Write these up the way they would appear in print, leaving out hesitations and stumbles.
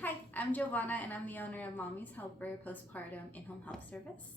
Hi, I'm Giovanna and I'm the owner of Mommy's Helper Postpartum In-Home Health Service.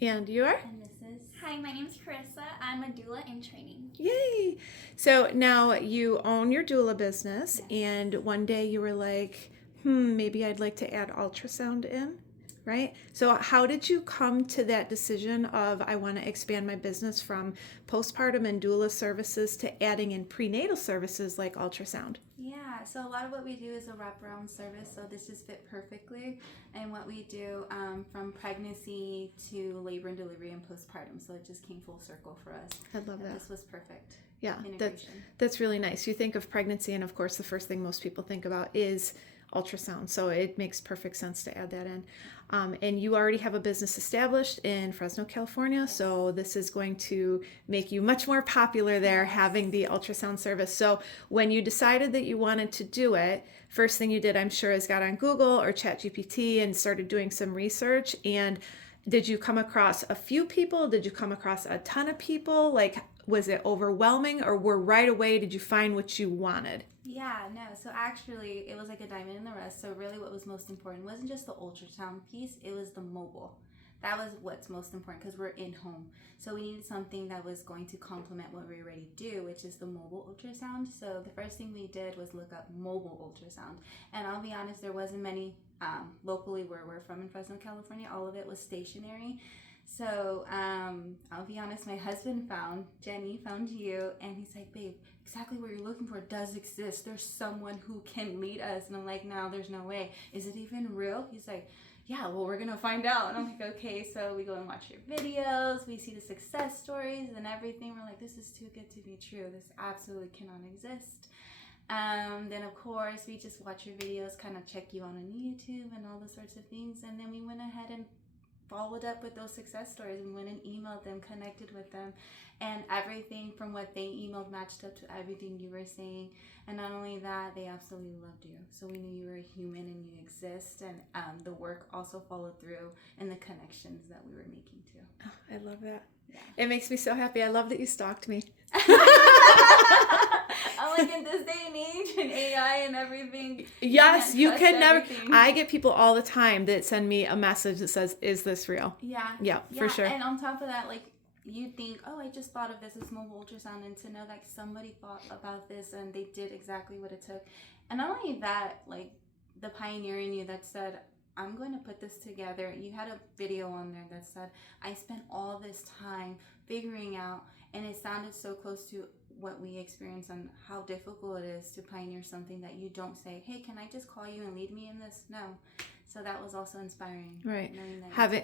And you are? And this is... Hi, my name's Carissa. I'm a doula in training. Yay! So now you own your doula business, Yes. and one day you were like, maybe I'd like to add ultrasound in, right? So how did you come to that decision of I want to expand my business from postpartum and doula services to adding in prenatal services like ultrasound? Yeah, so a lot of what we do is a wraparound service, so this just fit perfectly in what we do from pregnancy to labor and delivery and postpartum. So it just came full circle for us. I love that. This was perfect. Yeah, Integration. that's really nice. You think of pregnancy, and of course, the first thing most people think about is ultrasound. So it makes perfect sense to add that in. And you already have a business established in Fresno, California. So this is going to make you much more popular there, having the ultrasound service. So when you decided that you wanted to do it, first thing you did, I'm sure, is got on Google or ChatGPT and started doing some research. And did you come across a few people? Did you come across a ton of people? Like, was it overwhelming, or right away did you find what you wanted? Yeah, no. So actually, it was like a diamond in the rough. So really what was most important wasn't just the ultrasound piece, it was the mobile. That was what's most important because we're in home. So we needed something that was going to complement what we already do, which is the mobile ultrasound. So the first thing we did was look up mobile ultrasound. And I'll be honest, there wasn't many locally where we're from in Fresno, California. All of it was stationary. So I'll be honest, my husband found you, and he's like, babe, exactly what you're looking for does exist. There's someone who can lead us. And I'm like, no, there's no way. Is it even real? He's like, yeah, well, we're going to find out. And I'm like, okay. So we go and watch your videos. We see the success stories and everything. We're like, this is too good to be true. This absolutely cannot exist. Then, of course, we just watch your videos, kind of check you out on YouTube and all those sorts of things. And then we went ahead and followed up with those success stories. We went and emailed them, connected with them, and everything from what they emailed matched up to everything you were saying. And not only that, they absolutely loved you. So we knew you were a human and you exist, and the work also followed through and the connections that we were making too. Oh, I love that. Yeah. It makes me so happy. I love that you stalked me. I'm like, in this day and age and AI and everything. Yes, you can never. Everything. I get people all the time that send me a message that says, is this real? Yeah. Yeah, for sure. And on top of that, like, you think, oh, I just thought of this mobile ultrasound, and to know that somebody thought about this and they did exactly what it took. And not only that, like, the pioneer in you that said, I'm going to put this together. You had a video on there that said, I spent all this time figuring out, and it sounded so close to what we experience and how difficult it is to pioneer something that you don't say, hey, can I just call you and lead me in this? No. So that was also inspiring. Right.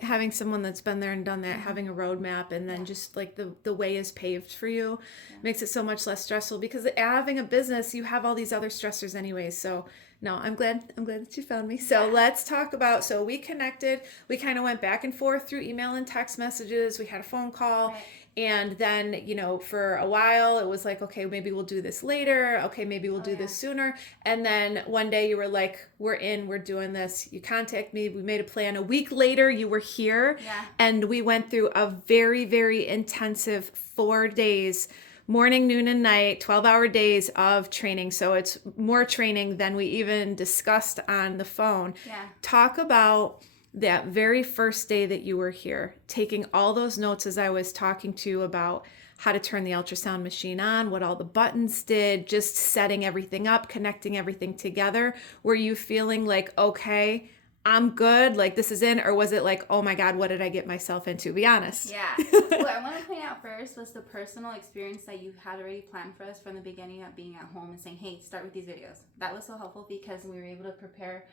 Having someone that's been there and done that, having a roadmap, and then just like the way is paved for you makes it so much less stressful, because having a business, you have all these other stressors anyways. So no, I'm glad that you found me. So let's talk about, so we connected, we kind of went back and forth through email and text messages. We had a phone call. Right. And then, for a while it was like, okay, maybe we'll do this later. Okay, maybe we'll do this sooner. And then one day you were like, we're doing this. You contact me. We made a plan. A week later, you were here. Yeah. And we went through a very, very intensive 4 days, morning, noon, and night, 12-hour days of training. So it's more training than we even discussed on the phone. Yeah. Talk about that very first day that you were here, taking all those notes as I was talking to you about how to turn the ultrasound machine on, what all the buttons did, just setting everything up, connecting everything together. Were you feeling like, okay, I'm good, like this is in, or was it like, oh my God, what did I get myself into? Be honest. Yeah. What I want to point out first was the personal experience that you had already planned for us from the beginning of being at home and saying, hey, start with these videos. That was so helpful because we were able to prepare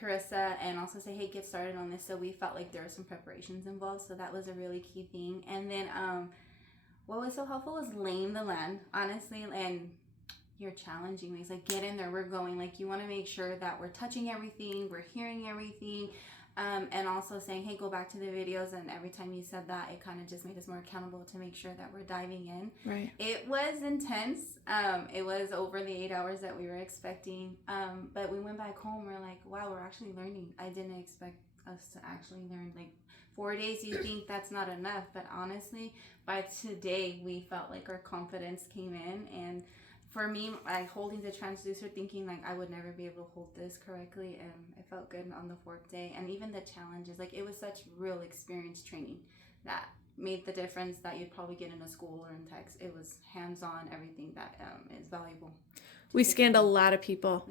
Carissa and also say, hey, get started on this. So we felt like there were some preparations involved. So that was a really key thing. And then what was so helpful was laying the land, honestly, and you're challenging me. It's like, get in there, we're going. Like, you want to make sure that we're touching everything, we're hearing everything. And also saying, hey, go back to the videos. And every time you said that, it kind of just made us more accountable to make sure that we're diving in. Right. It was intense. It was over the 8 hours that we were expecting. But we went back home. We're like, wow, we're actually learning. I didn't expect us to actually learn. Like, 4 days, you think that's not enough. But honestly, by today, we felt like our confidence came in. And for me, like holding the transducer, thinking like I would never be able to hold this correctly, and it felt good on the 4th day. And even the challenges, like it was such real experience training that made the difference that you'd probably get in a school or in text. It was hands-on, everything that is valuable. We scanned a lot of people.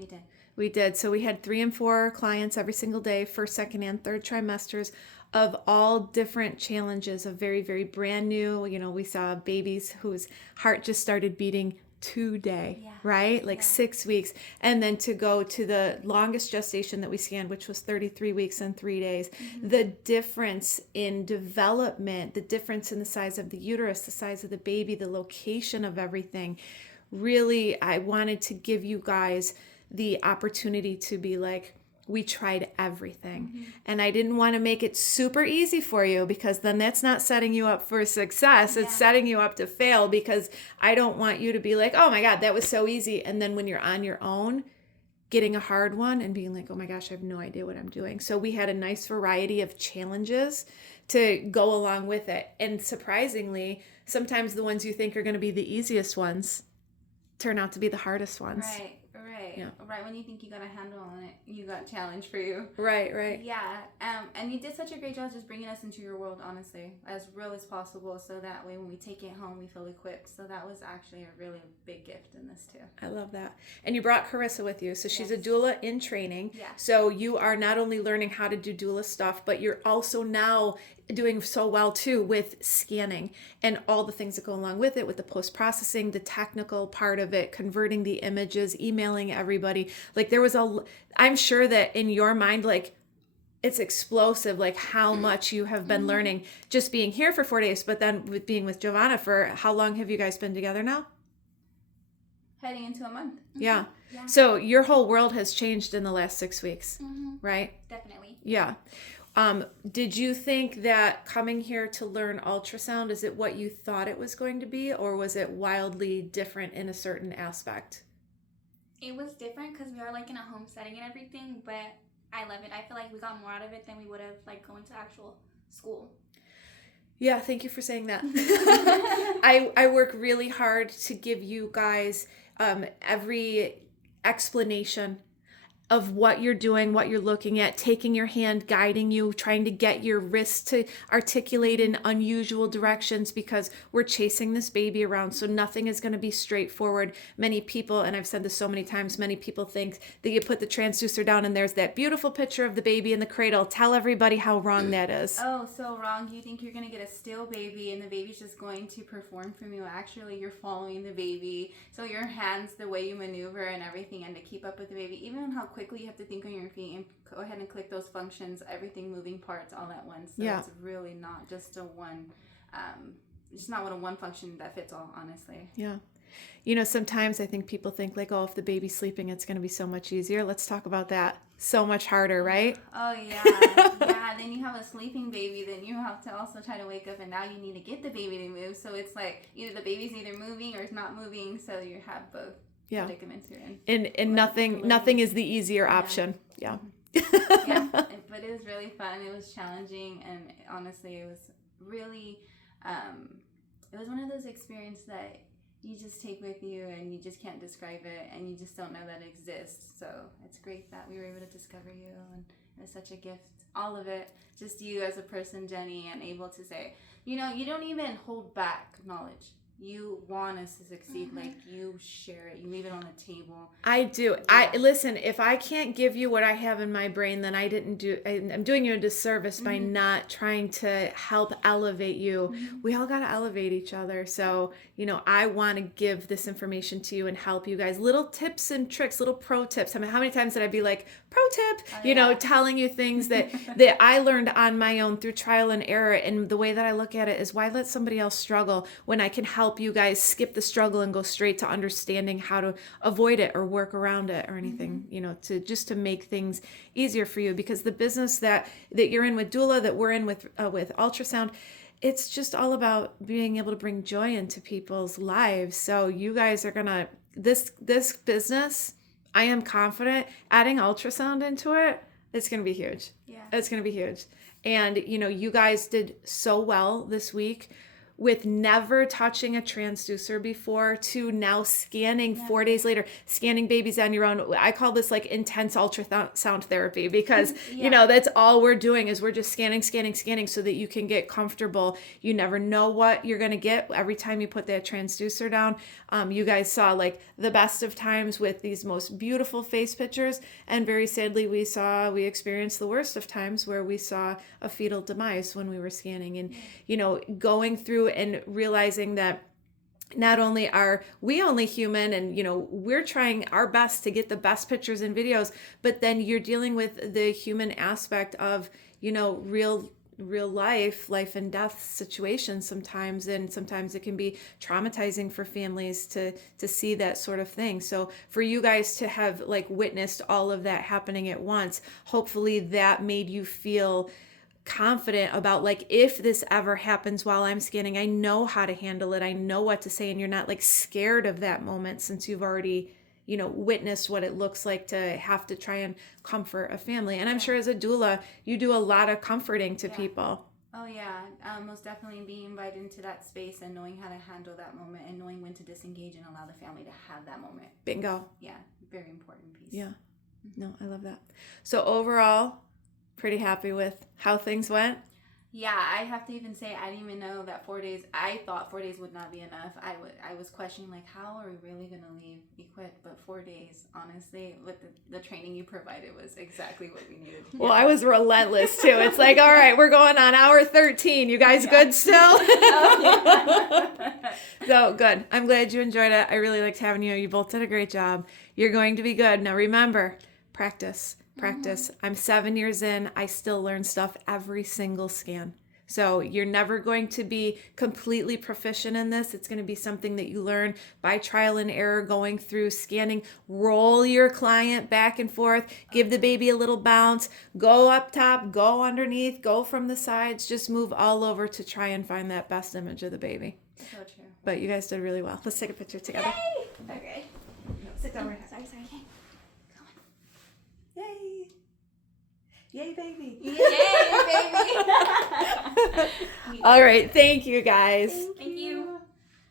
We did. So we had 3 and 4 clients every single day, 1st, 2nd, and 3rd trimesters of all different challenges of very, very brand new. We saw babies whose heart just started beating today, right? Like 6 weeks. And then to go to the longest gestation that we scanned, which was 33 weeks and 3 days, the difference in development, the difference in the size of the uterus, the size of the baby, the location of everything. Really, I wanted to give you guys the opportunity to be like, we tried everything. And I didn't want to make it super easy for you, because then that's not setting you up for success. It's setting you up to fail, because I don't want you to be like, oh my God, that was so easy. And then when you're on your own, getting a hard one and being like, oh my gosh, I have no idea what I'm doing. So we had a nice variety of challenges to go along with it. And surprisingly, sometimes the ones you think are going to be the easiest ones turn out to be the hardest ones. Right. Yeah. Right when you think you got a handle on it, you got challenged for you. Right. Yeah. And you did such a great job just bringing us into your world, honestly, as real as possible, so that way when we take it home, we feel equipped. So that was actually a really big gift in this too. I love that. And you brought Carissa with you. So she's a doula in training. Yeah. So you are not only learning how to do doula stuff, but you're also now doing so well too with scanning and all the things that go along with it, with the post-processing, the technical part of it, converting the images, emailing everybody. Like I'm sure that in your mind, like it's explosive, like how much you have been learning just being here for 4 days, but then with being with Giovanna for how long have you guys been together now? Heading into a month. Yeah. So your whole world has changed in the last 6 weeks, right? Definitely. Yeah. Did you think that coming here to learn ultrasound, is it what you thought it was going to be, or was it wildly different in a certain aspect? It was different because we are like in a home setting and everything, but I love it. I feel like we got more out of it than we would have like going to actual school. Yeah, thank you for saying that. I work really hard to give you guys every explanation of what you're doing, what you're looking at, taking your hand, guiding you, trying to get your wrists to articulate in unusual directions, because we're chasing this baby around. So nothing is going to be straightforward. Many people, and I've said this so many times, many people think that you put the transducer down and there's that beautiful picture of the baby in the cradle. Tell everybody how wrong that is. Oh, so wrong. You think you're going to get a still baby and the baby's just going to perform from you. Actually, you're following the baby. So your hands, the way you maneuver and everything, and to keep up with the baby, even how quickly you have to think on your feet and go ahead and click those functions, everything moving parts all at once. So it's really not just it's not a one function that fits all, honestly. Yeah. Sometimes I think people think like, oh, if the baby's sleeping, it's going to be so much easier. Let's talk about that. So much harder, right? Oh, yeah. Then you have a sleeping baby, then you have to also try to wake up, and now you need to get the baby to move. So it's like either the baby's either moving or it's not moving, so you have both. Yeah. Predicaments you're in. And nothing is the easier option. Yeah. Yeah, but it was really fun. It was challenging, and honestly, it was really, it was one of those experiences that you just take with you, and you just can't describe it, and you just don't know that it exists. So it's great that we were able to discover you, and it was such a gift. All of it, just you as a person, Jenny, and able to say, you don't even hold back knowledge. You want us to succeed, like you share it, you leave it on the table. I do. Yeah. Listen, if I can't give you what I have in my brain, then I'm doing you a disservice by not trying to help elevate you. We all got to elevate each other. So, I want to give this information to you and help you guys. Little tips and tricks, little pro tips. I mean, how many times did I be like, pro tip, telling you things that I learned on my own through trial and error. And the way that I look at it is, why let somebody else struggle when I can help you guys skip the struggle and go straight to understanding how to avoid it or work around it or anything, to make things easier for you. Because the business that you're in with doula, that we're in with ultrasound, it's just all about being able to bring joy into people's lives. So you guys are gonna, this business, I am confident adding ultrasound into it, it's gonna be huge. Yeah. It's gonna be huge. And you guys did so well this week with never touching a transducer before to now scanning 4 days later, scanning babies on your own. I call this like intense ultrasound therapy because, you know, that's all we're doing is we're just scanning so that you can get comfortable. You never know what you're going to get every time you put that transducer down. You guys saw like the best of times with these most beautiful face pictures. And very sadly, we experienced the worst of times where we saw a fetal demise when we were scanning. And, you know, going through and realizing that not only are we only human and, you know, we're trying our best to get the best pictures and videos, but then you're dealing with the human aspect of, you know, real life and death situations sometimes, and sometimes it can be traumatizing for families to see that sort of thing. So for you guys to have like witnessed all of that happening at once, hopefully that made you feel confident about like, if this ever happens while I'm scanning, I know how to handle it. I know what to say. And you're not like scared of that moment since you've already, you know, witnessed what it looks like to have to try and comfort a family. And I'm sure as a doula, you do a lot of comforting to people. Oh yeah, most definitely being invited into that space and knowing how to handle that moment and knowing when to disengage and allow the family to have that moment. Bingo. Yeah, very important piece. Yeah. No, I love that. So overall, pretty happy with how things went? Yeah, I have to even say I didn't even know that 4 days. I thought 4 days would not be enough. I was questioning like, how are we really gonna leave equipped? But 4 days, honestly, with the training you provided was exactly what we needed. Well, I was relentless too. It's like, all right, we're going on hour 13. You guys good still? So good. I'm glad you enjoyed it. I really liked having you. You both did a great job. You're going to be good. Now remember, practice. I'm 7 years in. I still learn stuff every single scan. So you're never going to be completely proficient in this. It's going to be something that you learn by trial and error, going through scanning. Roll your client back and forth. Give the baby a little bounce. Go up top. Go underneath. Go from the sides. Just move all over to try and find that best image of the baby. So true. But you guys did really well. Let's take a picture together. Yay! Okay. Sit down right now. Sorry. Yay! Yay, baby! Yay, baby! All right. Thank you, guys.